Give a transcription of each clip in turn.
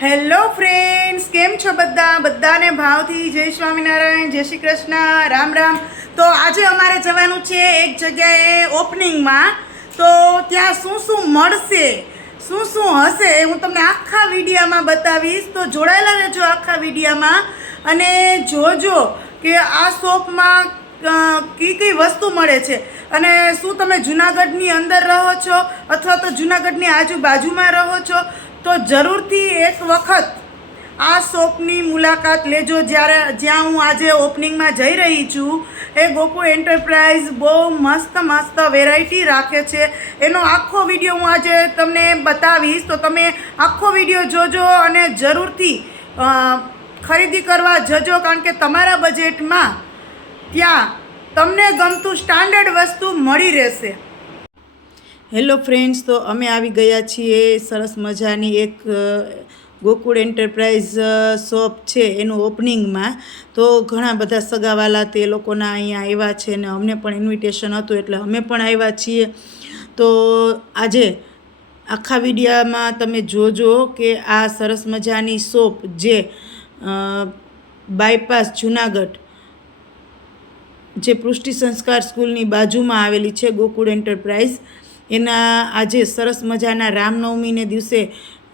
Hello friends કેમ છો બધા? બધાને ભાવથી જય સ્વામિનારાયણ, જય શ્રી કૃષ્ણ. રામ રામ. તો આજે અમારે જવાનું છે એક જગ્યાએ ઓપનિંગમાં તો ત્યાં શું શું મળશે? શું શું હશે હું તમને આખા વિડીયામાં બતાવીશ. તો જોડાયેલા રહેજો આખા વિડીયામાં. અને જોજો કે આ શોપમાં કઈ કઈ વસ્તુ મળે છે. અને શું તમે જુનાગઢની અંદર રહો છો અથવા તો જુનાગઢની આજુબાજુમાં રહો છો? તો જરૂરથી એક વખત આ શોપની મુલાકાત લેજો. જ્યારે જ્યાં હું આજે ઓપનિંગમાં જઈ રહી છું, એ ગોકુ એન્ટરપ્રાઇઝ બહુ મસ્ત મસ્ત વેરાયટી રાખે છે. એનો આખો વીડિયો હું આજે તમને બતાવીશ. તો તમે આખો વીડિયો જોજો અને જરૂરથી ખરીદી કરવા જજો. કારણ કે તમારા બજેટમાં ત્યાં તમને ગમતું સ્ટાન્ડર્ડ વસ્તુ મળી રહેશે. હેલો ફ્રેન્ડ્સ, તો અમે આવી ગયા છીએ સરસ મજાની એક ગોકુળ એન્ટરપ્રાઇઝ શોપ છે એનું ઓપનિંગમાં. તો ઘણા બધા સગાવાલા તે લોકોના અહીંયા આવ્યા છે ને અમને પણ ઇન્વિટેશન હતું એટલે અમે પણ આવ્યા છીએ. તો આજે આખા વિડીયામાં તમે જોજો કે આ સરસ મજાની શોપ જે બાયપાસ જુનાગઢ, જે પૃષ્ટિ સંસ્કાર સ્કૂલની બાજુમાં આવેલી છે ગોકુળ એન્ટરપ્રાઇઝ એના આજે સરસ મજાના રામનવમીને દિવસે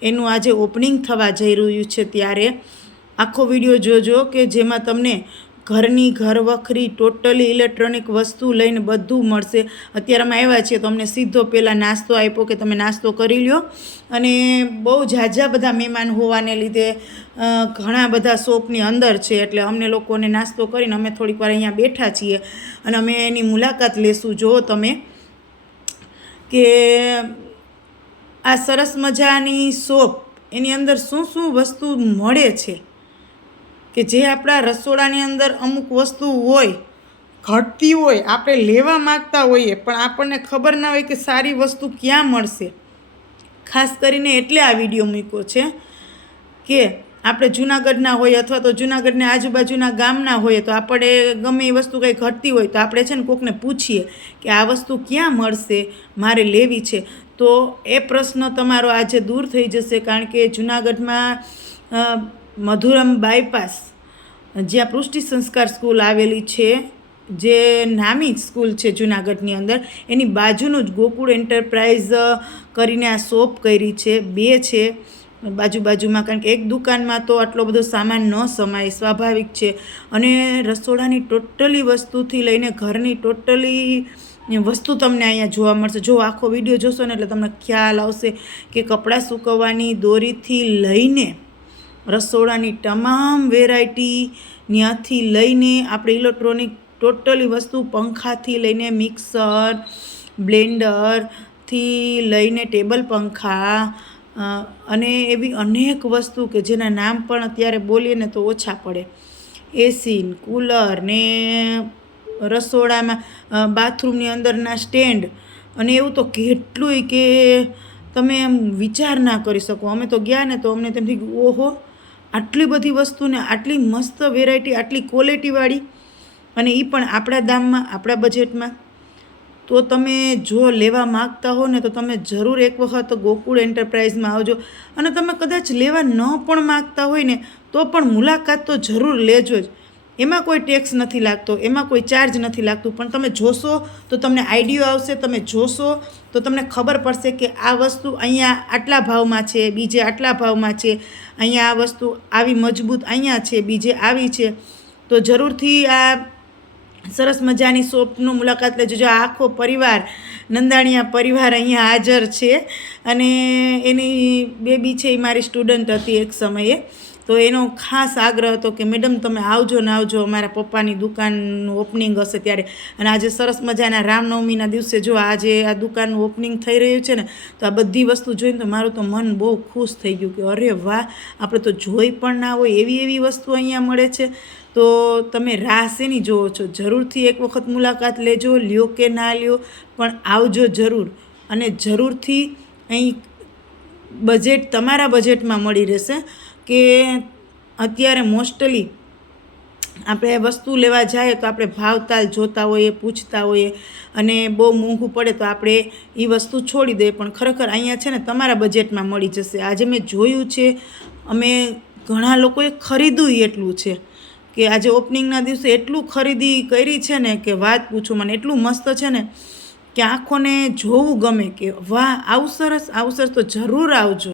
એનું આજે ઓપનિંગ થવા જઈ રહ્યું છે ત્યારે. આખો વીડિયો જોજો કે જેમાં તમને ઘરની ઘર વખરી ટોટલી ઇલેક્ટ્રોનિક વસ્તુ લઈને બધું મળશે. અત્યારે અમે આવ્યા છીએ તો અમને સીધો પહેલાં નાસ્તો આપ્યો કે તમે નાસ્તો કરી લ્યો. અને બહુ ઝાઝા બધા મહેમાન હોવાને લીધે ઘણા બધા શોપની અંદર છે, એટલે અમને લોકોને નાસ્તો કરીને અમે થોડીક વાર અહીંયા બેઠા છીએ. અને અમે એની મુલાકાત લેશું. જો તમે કે આ સરસ મજાની સોપ એની અંદર શું શું વસ્તુ મળે છે? કે જે આપણા રસોડાની અંદર અમુક વસ્તુ હોય, ઘટતી હોય, આપણે લેવા માગતા હોઈએ, પણ આપણને ખબર ના હોય કે સારી વસ્તુ ક્યાં મળશે. ખાસ કરીને એટલે આ વીડિયો મૂક્યો છે કે આપણે જુનાગઢના હોય અથવા તો જુનાગઢને આજુબાજુના ગામના હોય તો આપણે ગમે એ વસ્તુ કંઈ ઘટતી હોય તો આપણે છે ને કોકને પૂછીએ કે આ વસ્તુ ક્યાં મળશે, મારે લેવી છે. તો એ પ્રશ્ન તમારો આજે દૂર થઈ જશે કારણ કે જુનાગઢમાં મધુરમ બાયપાસ જ્યાં પૃષ્ટિ સંસ્કાર સ્કૂલ આવેલી છે, જે નામી સ્કૂલ છે જુનાગઢની અંદર, એની બાજુનું જ ગોકુળ એન્ટરપ્રાઇઝ કરીને આ શોપ કરી છે, બે છે. બાજુ બાજુમાં કારણ કે એક દુકાનમાં તો આટલો બધો સામાન ન સમાય, સ્વાભાવિક છે. અને રસોડાની ટોટલી વસ્તુથી લઈને ઘરની ટોટલી વસ્તુ તમને અહીંયા જોવા મળશે. જો આખો વીડિયો જોશો ને એટલે તમને ખ્યાલ આવશે કે કપડાં સૂકવવાની દોરીથી લઈને રસોડાની તમામ વેરાયટી ત્યાંથી લઈને આપણે ઇલેક્ટ્રોનિક ટોટલી વસ્તુ પંખાથી લઈને મિક્સર બ્લેન્ડરથી લઈને ટેબલ પંખા અને એવી અનેક વસ્તુ કે જેના નામ પણ અત્યારે બોલીએ ને તો ઓછા પડે. એસી કુલર ને રસોડામાં બાથરૂમની અંદરના સ્ટેન્ડ અને એવું તો કેટલુંય કે તમે એમ વિચાર ના કરી શકો. અમે તો ગયા ને તો અમને તેમથી ઓહો, આટલી બધી વસ્તુને આટલી મસ્ત વેરાયટી આટલી ક્વોલિટીવાળી અને એ પણ આપણા દામમાં, આપણા બજેટમાં તો તમે જો લેવા માગતા હો ને તો તમે જરૂર એક વખત ગોકુળ એન્ટરપ્રાઇઝમાં આવજો. અને તમે કદાચ લેવા ન પણ માગતા હોય ને તો પણ મુલાકાત તો જરૂર લેજો જ. એમાં કોઈ ટેક્સ નથી લાગતો, એમાં કોઈ ચાર્જ નથી લાગતું. પણ તમે જોશો તો તમને આઈડિયો આવશે, તમે જોશો તો તમને ખબર પડશે કે આ વસ્તુ અહીંયા આટલા ભાવમાં છે, બીજે આટલા ભાવમાં છે, અહીંયા આ વસ્તુ આવી મજબૂત અહીંયા છે, બીજે આવી છે. તો જરૂરથી આ સરસ મજાની શોપનું મુલાકાત લેજો. જો આખો પરિવાર, નંદાણીયા પરિવાર અહીંયા હાજર છે અને એની બેબી છે એ મારી સ્ટુડન્ટ હતી એક સમયે. તો એનો ખાસ આગ્રહ હતો કે, મેડમ, તમે આવજો ને આવજો, અમારા પપ્પાની દુકાનનું ઓપનિંગ હશે ત્યારે. અને આજે સરસ મજાના રામનવમીના દિવસે જો આજે આ દુકાનનું ઓપનિંગ થઈ રહ્યું છે ને, તો આ બધી વસ્તુ જોઈને તો મારું તો મન બહુ ખુશ થઈ ગયું કે, અરે વાહ, આપણે તો જોઈ પણ ના હોય, એવી એવી વસ્તુ અહીંયા મળે છે. તો તમે રાહ શેની જોવો છો? જરૂરથી એક વખત મુલાકાત લેજો, લ્યો કે ના લ્યો, પણ આવજો જરૂર. અને જરૂરથી અહીં બજેટ તમારા બજેટમાં મળી રહેશે કે અત્યારે મોસ્ટલી આપણે વસ્તુ લેવા જઈએ તો આપણે ભાવતાલ જોતા હોઈએ, પૂછતા હોઈએ અને બહુ મોંઘું પડે તો આપણે એ વસ્તુ છોડી દઈએ. પણ ખરેખર અહીંયા છે ને તમારા બજેટમાં મળી જશે. આજે મેં જોયું છે, અમે ઘણા લોકોએ ખરીદ્યું એટલું છે. કે આજે ઓપનિંગના દિવસે એટલું ખરીદી કરી છે ને કે વાત પૂછો, મને એટલું મસ્ત છે ને કે આંખોને જોવું ગમે કે વાહ, આવું સરસ આવું સરસ, તો જરૂર આવજો.